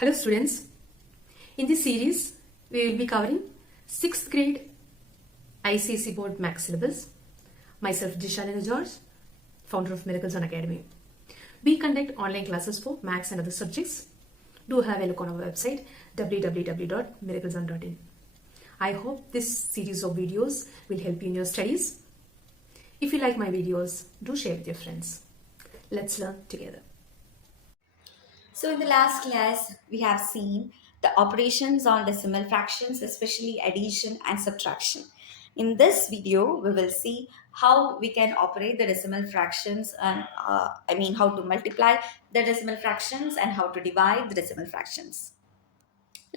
Hello students, in this series we will be covering 6th grade ICSE board max syllabus. Myself Jishalina George, founder of Miracles on Academy. We conduct online classes for max and other subjects. Do have a look on our website www.miracleson.in. I hope this series of videos will help you in your studies. If you like my videos, do share with your friends. Let's learn together. So in the last class, we have seen the operations on decimal fractions, especially addition and subtraction. In this video, we will see how we can operate the decimal fractions and how to multiply the decimal fractions and how to divide the decimal fractions.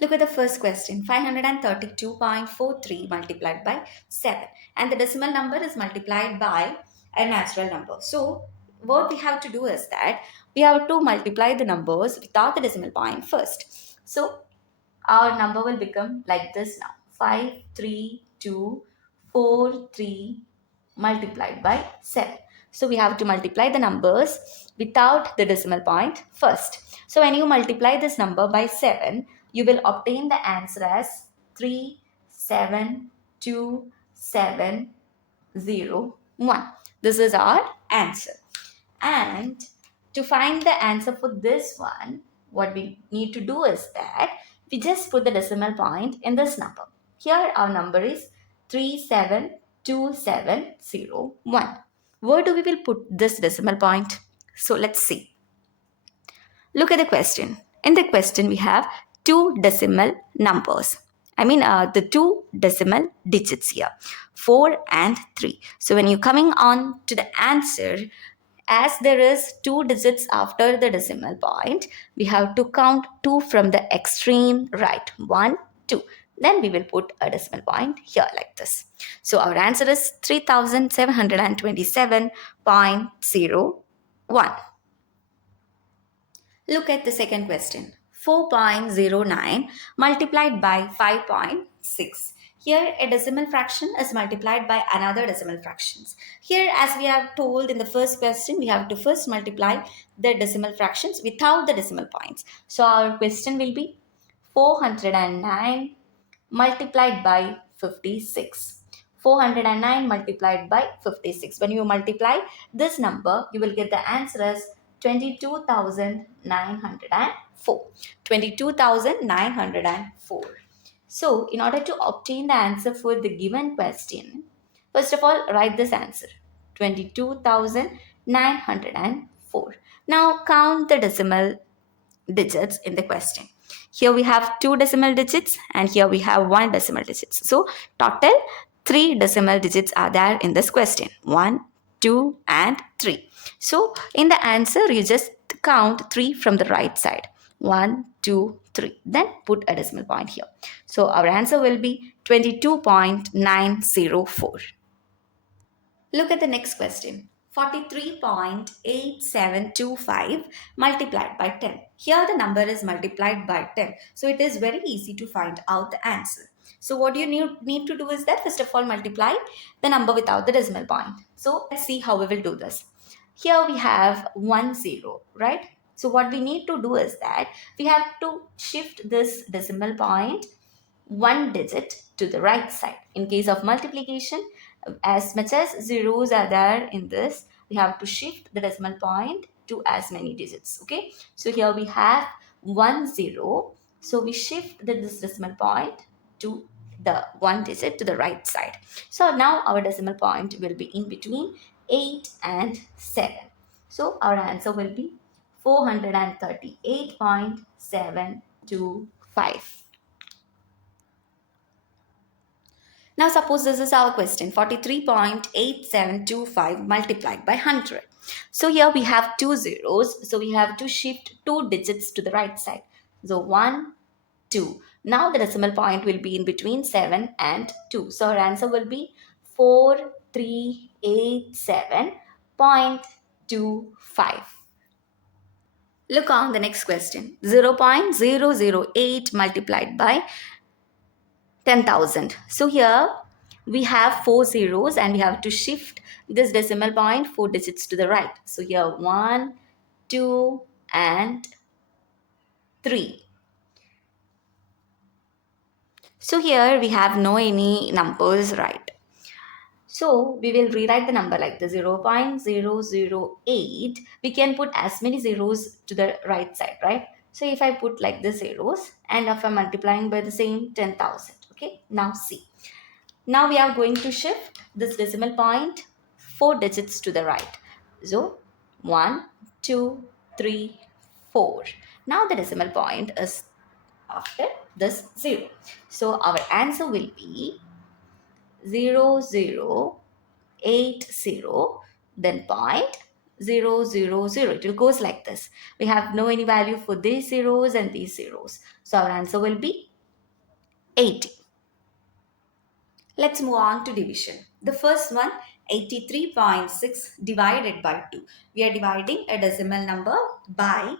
Look at the first question, 532.43 multiplied by 7, and the decimal number is multiplied by a natural number. So what we have to do is that we have to multiply the numbers without the decimal point first. So our number will become like this now, 53243 multiplied by 7. So we have to multiply the numbers without the decimal point first. So when you multiply this number by 7, you will obtain the answer as 372,701. This is our answer. And to find the answer for this one, what we need to do is that we just put the decimal point in this number. Here our number is 372,701. Where do we will put this decimal point? So let's see. Look at the question. In the question, we have two decimal numbers. The two decimal digits here, 4 and 3. So when you're coming on to the answer, as there is two digits after the decimal point, we have to count 2 from the extreme right. 1, 2. Then we will put a decimal point here like this. So our answer is 3727.01. Look at the second question. 4.09 multiplied by 5.6. Here a decimal fraction is multiplied by another decimal fractions. Here, as we have told in the first question, we have to first multiply the decimal fractions without the decimal points. So our question will be 409 multiplied by 56. 409 multiplied by 56. When you multiply this number, you will get the answer as 22,904. 22,904. So, in order to obtain the answer for the given question, first of all, write this answer, 22,904. Now, count the decimal digits in the question. Here we have two decimal digits and here we have one decimal digits. So, total 3 decimal digits are there in this question, 1, 2 and 3. So in the answer, you just count 3 from the right side, 1, 2, 3. Then put a decimal point here. So our answer will be 22.904. Look at the next question. 43.8725 multiplied by 10. Here the number is multiplied by 10. So it is very easy to find out the answer. So what you need to do is that first of all multiply the number without the decimal point. So let's see how we will do this. Here we have 1 0, right? So what we need to do is that we have to shift this decimal point one digit to the right side. In case of multiplication, as much as zeros are there in this, we have to shift the decimal point to as many digits. Okay, so here we have 1 0. So we shift this decimal point to the one digit to the right side. So now our decimal point will be in between 8 and 7. So our answer will be 438.725. Now suppose this is our question, 43.8725 multiplied by 100. So here we have two zeros. So we have to shift two digits to the right side. So 1, 2. Now the decimal point will be in between 7 and 2. So our answer will be 4387.25. Look on the next question. 0.008 multiplied by 10,000. So here we have 4 zeros and we have to shift this decimal point 4 digits to the right. So here 1, 2 and 3. So here we have no any numbers right. So we will rewrite the number like the 0.008. We can put as many zeros to the right side, right? So if I put like the zeros and if I'm multiplying by the same 10,000, okay? Now see. Now we are going to shift this decimal point 4 digits to the right. So 1, 2, 3, 4. Now the decimal point is after this 0. So our answer will be 0080, then point 000. It will goes like this. We have no any value for these zeros and these zeros. So our answer will be 80. Let's move on to division. The first one, 83.6 divided by 2. We are dividing a decimal number by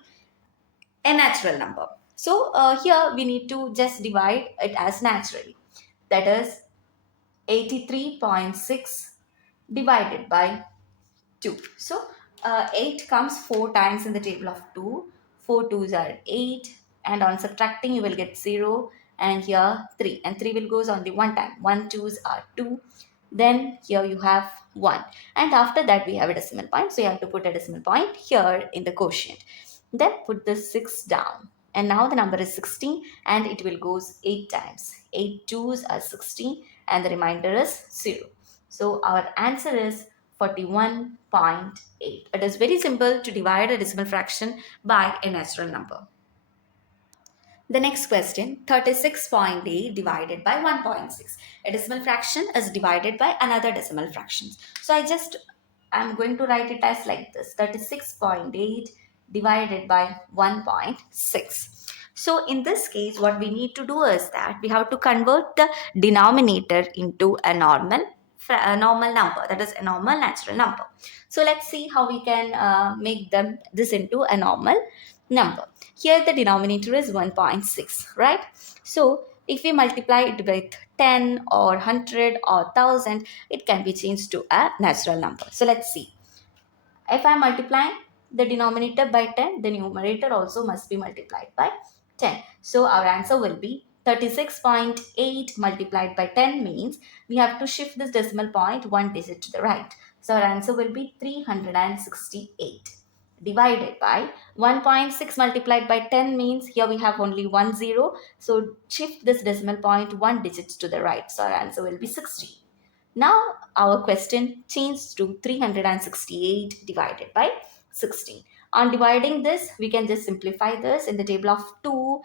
a natural number. So here we need to just divide it as naturally. That is 83.6 divided by 2. So 8 comes 4 times in the table of 2. 4 twos are 8, and on subtracting you will get 0, and here 3, and 3 will goes only one time. 1 twos are 2, then here you have 1, and after that we have a decimal point, so you have to put a decimal point here in the quotient. Then put the 6 down, and now the number is 16, and it will goes 8 times. 8 twos are 16, and the remainder is 0. So our answer is 41.8. It is very simple to divide a decimal fraction by a natural number. The next question, 36.8 divided by 1.6. A decimal fraction is divided by another decimal fraction. So I'm going to write it as like this, 36.8 divided by 1.6. So in this case, what we need to do is that we have to convert the denominator into a normal number, that is a normal natural number. So let's see how we can make this into a normal number. Here the denominator is 1.6, right? So if we multiply it with 10 or 100 or 1000, it can be changed to a natural number. So let's see. If I am multiplying the denominator by 10, the numerator also must be multiplied by 10. So our answer will be 36.8 multiplied by 10 means we have to shift this decimal point one digit to the right. So our answer will be 368 divided by 1.6 multiplied by 10 means here we have only 1 0. So shift this decimal point one digit to the right. So our answer will be 60. Now our question changed to 368 divided by 16. On dividing this, we can just simplify this. In the table of 2,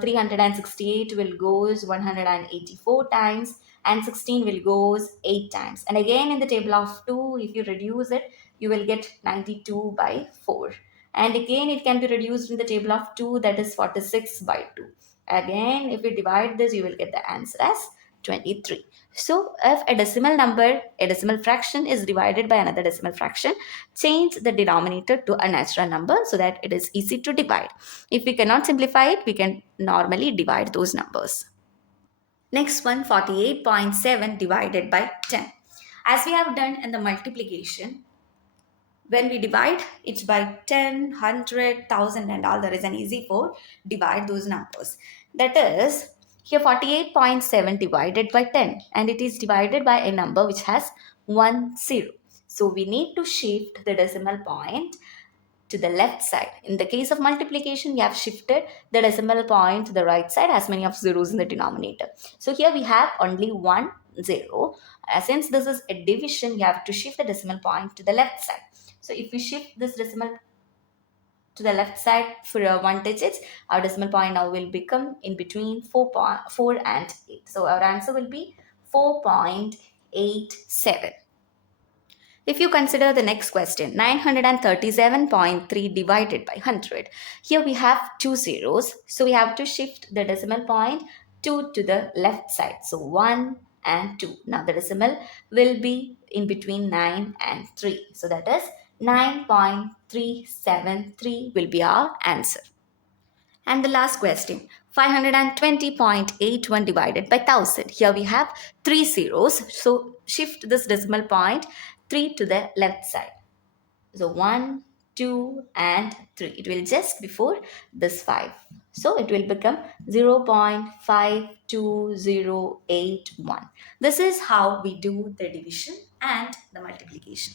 368 will goes 184 times, and 16 will goes 8 times. And again in the table of 2, if you reduce it, you will get 92 by 4. And again it can be reduced in the table of 2, that is 46 by 2. Again, if you divide this, you will get the answer as 23. So if a decimal fraction is divided by another decimal fraction, change the denominator to a natural number so that it is easy to divide. If we cannot simplify it, we can normally divide those numbers. Next one, 48.7 divided by 10. As we have done in the multiplication, when we divide it by 10, 100, 1000 and all, there is an easy for divide those numbers. That is, here 48.7 divided by 10, and it is divided by a number which has 1 0. So we need to shift the decimal point to the left side. In the case of multiplication, we have shifted the decimal point to the right side as many of zeros in the denominator. So here we have only 1 0. Since this is a division, we have to shift the decimal point to the left side. So if we shift this decimal to the left side for 1 digit, our decimal point now will become in between 4 and 8. So our answer will be 4.87. If you consider the next question, 937.3 divided by 100. Here we have two zeros. So we have to shift the decimal point 2 to the left side. So 1 and 2. Now the decimal will be in between 9 and 3. So that is 9.373 will be our answer. And the last question, 520.81 divided by 1000. Here we have three zeros. So shift this decimal point 3 to the left side. So 1, 2, and 3. It will just before this 5. So it will become 0.52081. This is how we do the division and the multiplication.